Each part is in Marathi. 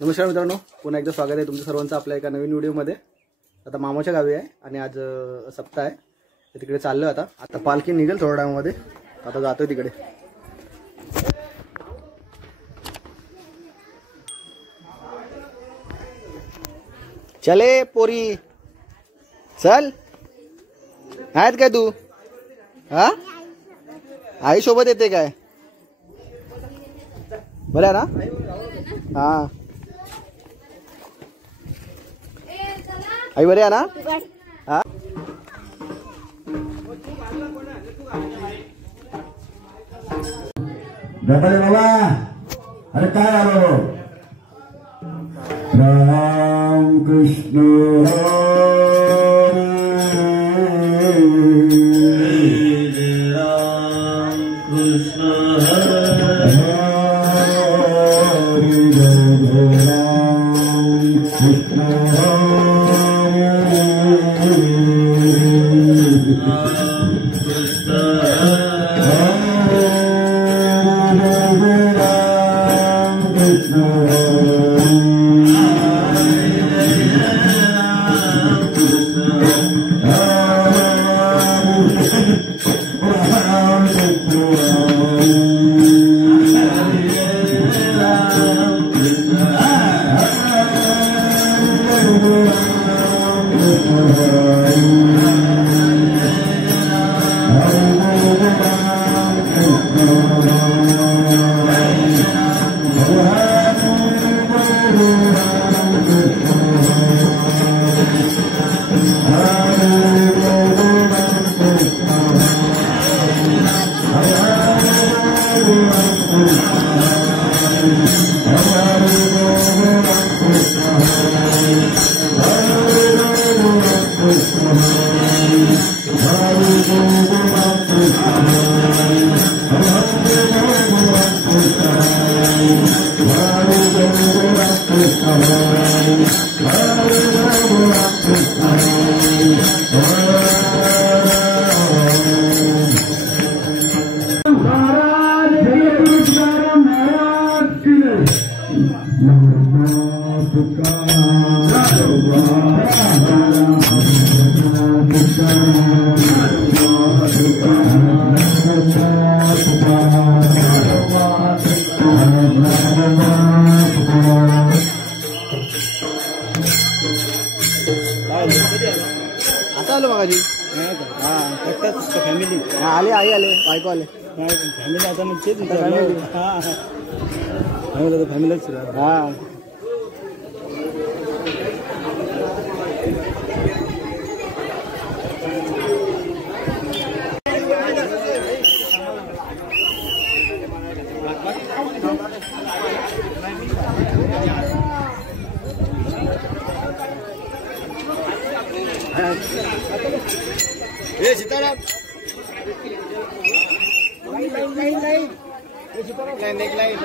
नमस्कार मित्रांनो, पुन्हा एकदा स्वागत आहे तुमचं सर्वांचं आपल्या एका नवीन व्हिडिओमध्ये। आता मामाच्या गावी आहे आणि आज सप्ताह आहे, तिकडे चाललो आता पालखी निघेल थोड्या टाइममध्ये। आता जातोय तिकडे। चले पोरी चल, आहेत काय तू? हा, आई सोबत येते काय? बरं आहे ना? हा, आई बरे आहे ना? हा, बाबा अरे काय आलो? राम कृष्ण आता आलो मगाशी। फॅमिली आले, आई आले, बायको आले, फॅमिली आता मग तेच फॅमिलीच। हा, ये सीताराम लाइन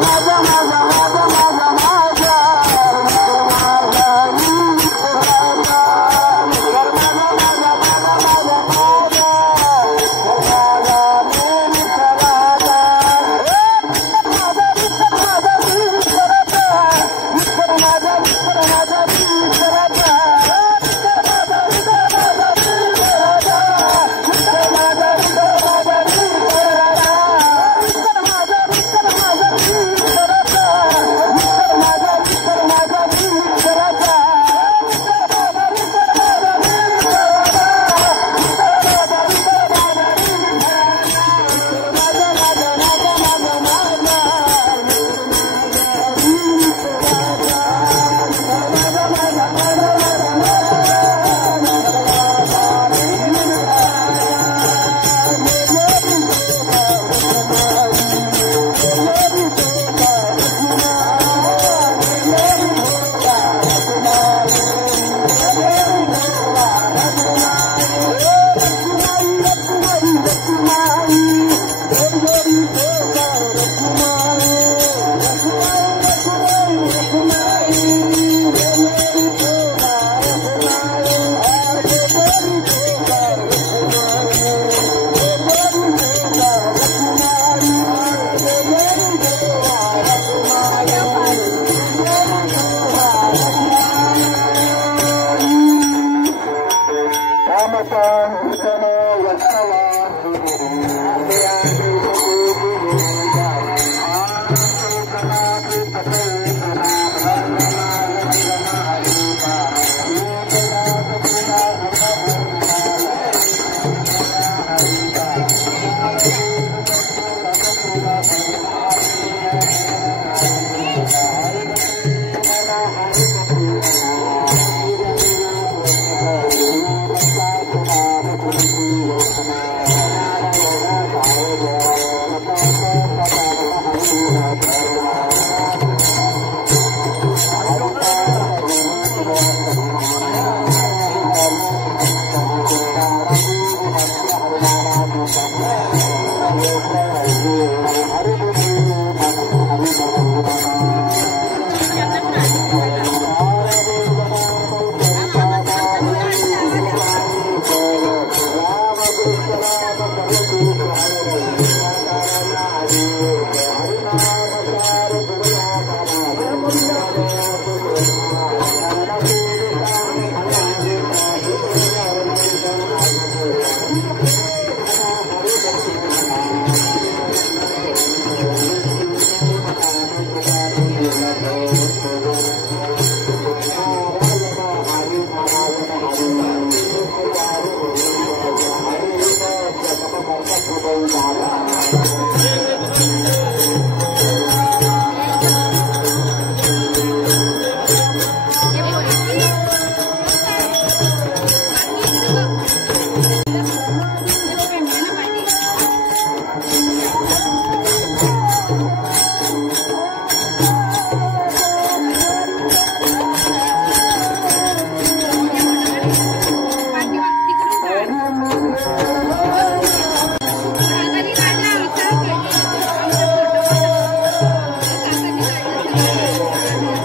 माझा माझा माझा माझा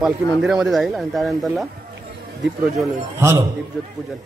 पालखी मंदिरामध्ये जाईल आणि त्यानंतरला दीप प्रज्वलन होईल. दीपज्योत पूजन.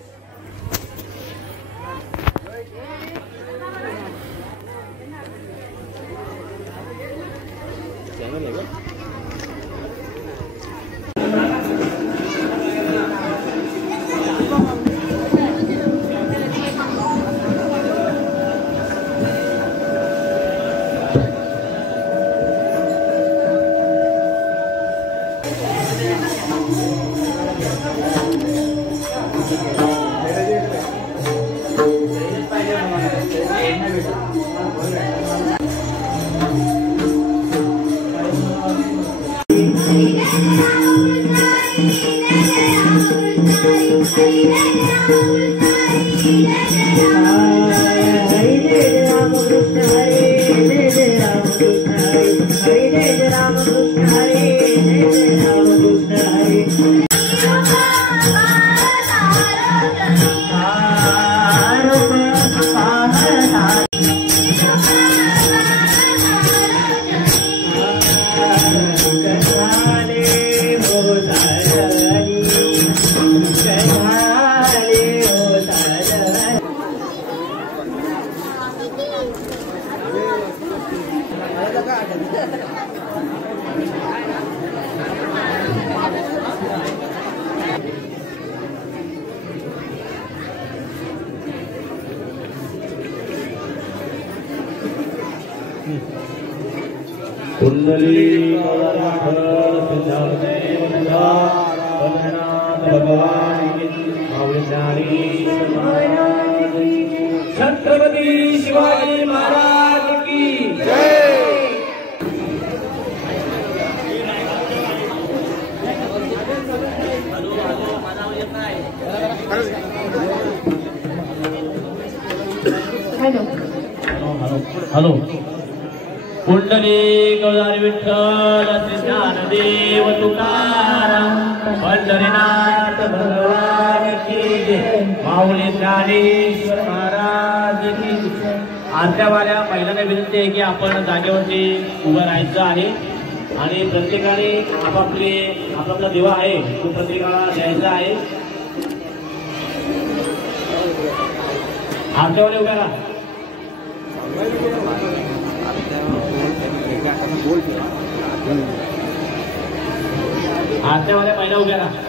कुंडली भगवान छत्रपती शिवाजी महाराज की जय. हॅलो. कुंडली गौदारी विठ्ठल श्री ज्ञानदेव तुकाराम पंढरीनाथ भगवान की जय. माऊली ज्ञानेश्वर महाराज की जय. आरत्यावाल्या महिलांना विनंती आहे की आपण जागेवरती उभं राहायचं आहे. आणि प्रत्येकाने आपापला दिवा आहे तो प्रत्येकाला द्यायचा आहे. आरत्यावाले उभ्या राहा. आरत्यावाल्या महिला उभ्या राहा.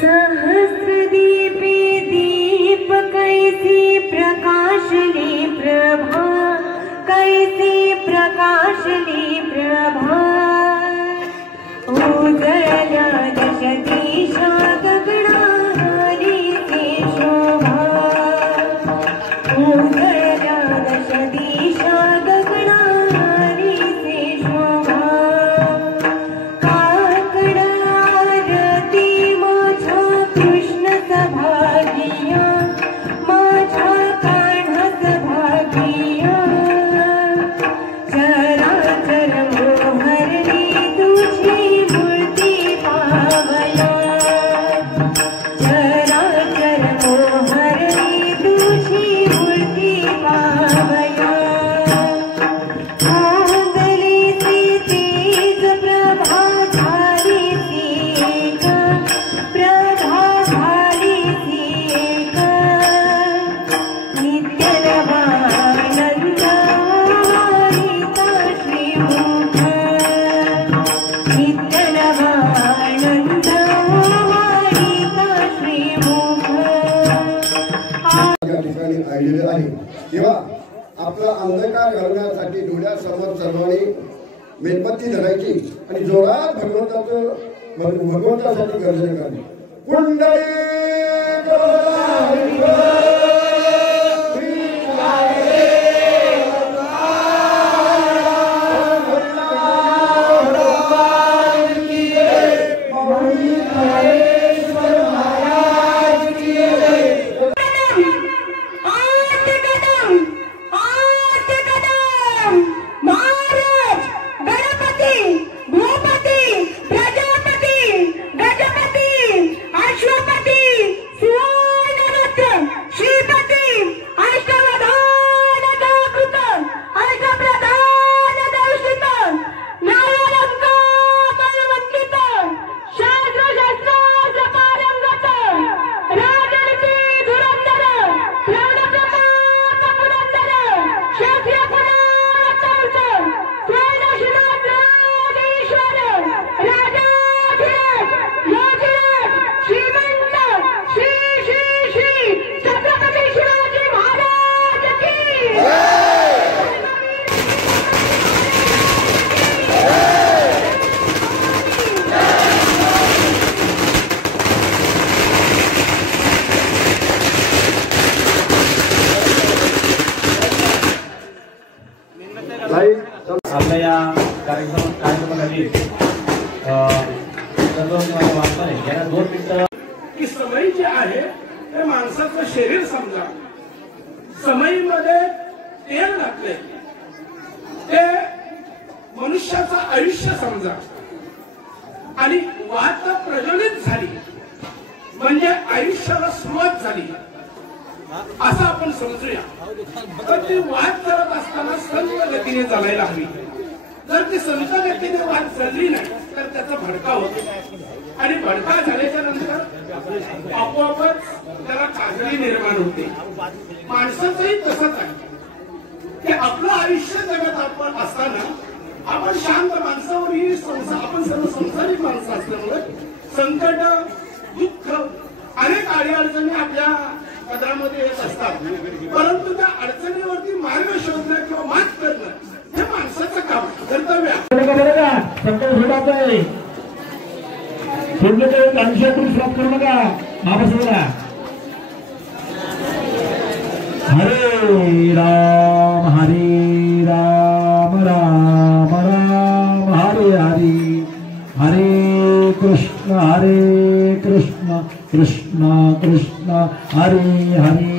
सहस्रदीपे दीप कैसी प्रकाशली प्रभा, कैसी प्रकाशली प्रभा. उजळल्या दश दिशा गगनाली ते शोभा, उजळल्या दश दिशा गगनाली ते शोभा. तेव्हा आपला अंधकार घालवण्यासाठी डोळ्यात सर्वांनी मेणबत्ती धरायची आणि जोरात भगवंतासाठी गर्जन करणे. कुंडली आपल्या या कार्यक्रमासाठी सर्व वाचताय यांना 2 मिनिटं. की समय जे आहे ते माणसाचं शरीर समजा, समईमध्ये तेल घातले ते मनुष्याचं आयुष्य समजा, आणि वात प्रज्वलित झाली म्हणजे आयुष्याला सुरुवात झाली असं आपण समजूया. तर ती वाट चालत असताना संत गतीने चालायला हवी. जर ती संत गतीने वाट चालली नाही तर त्याचा भडका होतो, आणि भडका झाल्याच्या नंतर आपोआपच त्याला काजळी निर्माण होते. माणसाचंही तसंच आहे की आपलं आयुष्य जगत आपण असताना आपण शांत माणसावर ही आपण सर्व संसारिक माणसं असल्यामुळे संकट, दुःख, अनेक अडीअडचणी आपल्या पदरामध्ये येत असतात. परंतु त्या अडचणीवरती मार्ग शोधणं किंवा मात करणं हे माणसाचं काम, कर्तव्य. करू नका महाप्रसादाला. हरे राम राम राम हरे हरे, हरे कृष्ण कृष्ण कृष्ण हरे हरे.